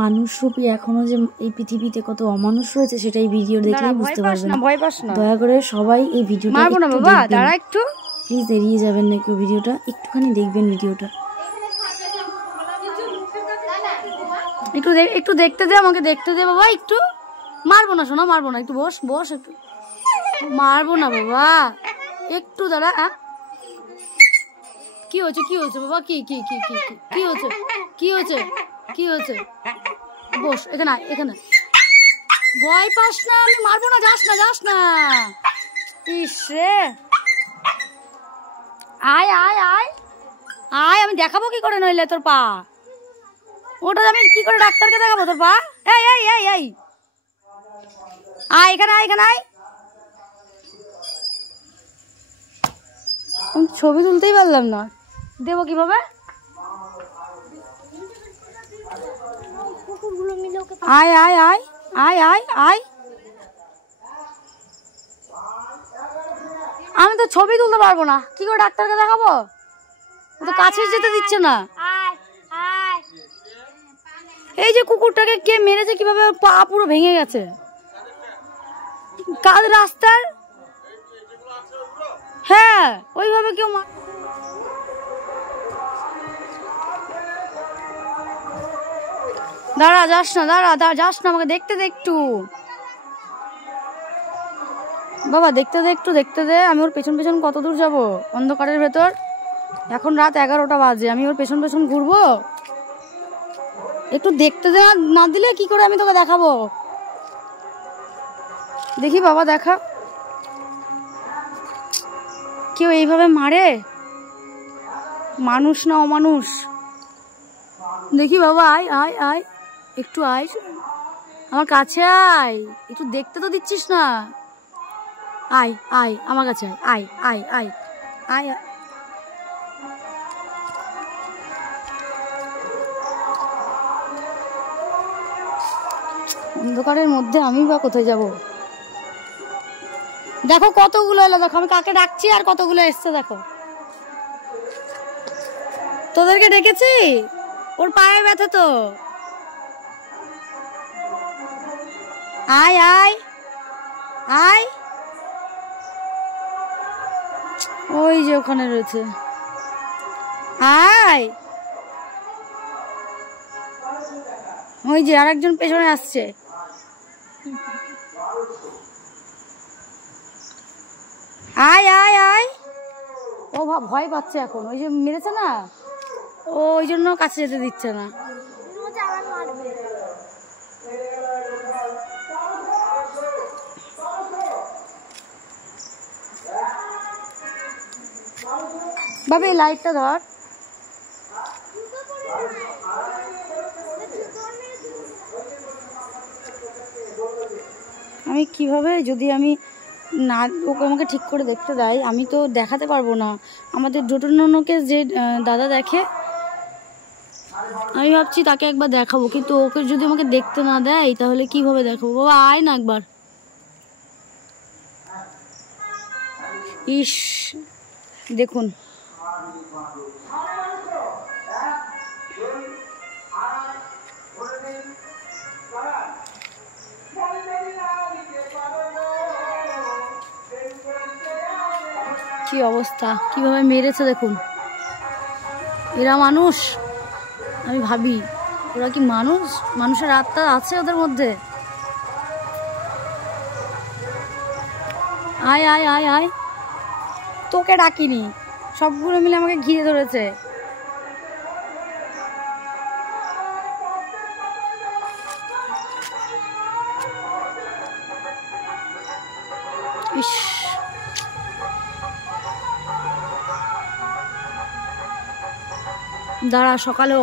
মানুষ রূপী এখনো যে এই পৃথিবীতে কত অমানুষ রয়েছে সেটাই ভিডিও দেখলেই বুঝতে পারবেন। ভয় পাস না, দয়া করে সবাই এই ভিডিওটা মারবো না বাবা, দাঁড়া একটু, প্লিজ এড়িয়ে যাবেন না কেউ, ভিডিওটা একটুখানি দেখবেন। ভিডিওটা একটু দেখতে দে, আমাকে দেখতে দে বাবা, একটু। মারবো না শোনা, মারবো না, একটু বস বস, একটু মারবো না বাবা, একটু দাঁড়া। কি হয়েছে, কি হয়েছে বাবা, কি কি কি কি কি হয়েছে, কি হয়েছে, কি হয়েছে? বস এখানে, এখানে। ভয় পাস না, আমি মারবো না, যাস না, যাস না। ইস রে, আয় আয় আয় আয়, আমি দেখাবো কি করে নইলে তোর পা, ওটা আমি কি করে ডাক্তারকে দেখাবো তোর পা? এই এই এই এই, আয় এখানে, আয় এখানে আয়। আমি ছবি তুলতেই পারলাম না, দেবো কিভাবে? আয় আয় আয় আয় আয় আয়, আমি তো ছবি তুলতে পারবো না, কি করে ডাক্তারকে দেখাবো? তো কাছে যেতে দিচ্ছে না। এই যে কুকুরটাকে কে মেরেছে, কিভাবে পা পুরো ভেঙে গেছে, কাল রাস্তার, হ্যাঁ ওইভাবে কেউ। দাঁড়া, যাস না, দাঁড়া যাস না, আমাকে দেখতে দে একটু বাবা, দেখতে দে একটু, দেখতে দে। আমি ওর পেছন পেছন কত দূর যাবো অন্ধকারের ভেতর? এখন রাত 11টা বাজে, আমি ওর পেছন পেছন ঘুরবো? একটু দেখতে দে, না দিলে কি করে আমি তোকে দেখাবো? দেখি বাবা, দেখা। কেউ এইভাবে মারে? মানুষ না অমানুষ? দেখি বাবা, আয় আয় আয়, একটু আয়, আমার কাছে আয়, একটু দেখতে তো দিচ্ছিস না। আয় আয় আমার কাছে, আয় আয় আয় আয় আয়। অন্ধকারের মধ্যে আমি বা কোথায় যাব? দেখো কতগুলো এলো, দেখো আমি কাকে ডাকছি আর কতগুলো এসছে, দেখো। তোদেরকে ডেকেছি, ওর পায়ে ব্যথা তো। আয় আয় আয়, ওই যে ওখানে রয়েছে, আয়। ওই যে আরেকজন পেছনে আসছে, আয় আয় আয়। ও ভয় পাচ্ছে এখন, ওই যে মেরেছে না, ওই জন্য কাছে যেতে দিচ্ছে না। বাবা এই লাইটটা ধর। আমি কিভাবে, যদি আমি না, ওকে আমাকে ঠিক করে দেখতে দেয়, আমি তো দেখাতে পারবো না। আমাদের জোটনকে যে দাদা দেখে, আমি ভাবছি তাকে একবার দেখাবো, কিন্তু ওকে যদি আমাকে দেখতে না দেয় তাহলে কিভাবে দেখাবো? বাবা আয় না একবার। ইস দেখুন, কি অবস্থা, কিভাবে মেরেছে দেখুন। এরা মানুষ? আমি ভাবি ওরা কি মানুষ? মানুষের আত্মা আছে ওদের মধ্যে? আয় আয় আয় আয়, তোকে ডাকিনি, সবগুলো মিলে আমাকে ঘিরে ধরেছে। ইস, দাঁড়া, সকালে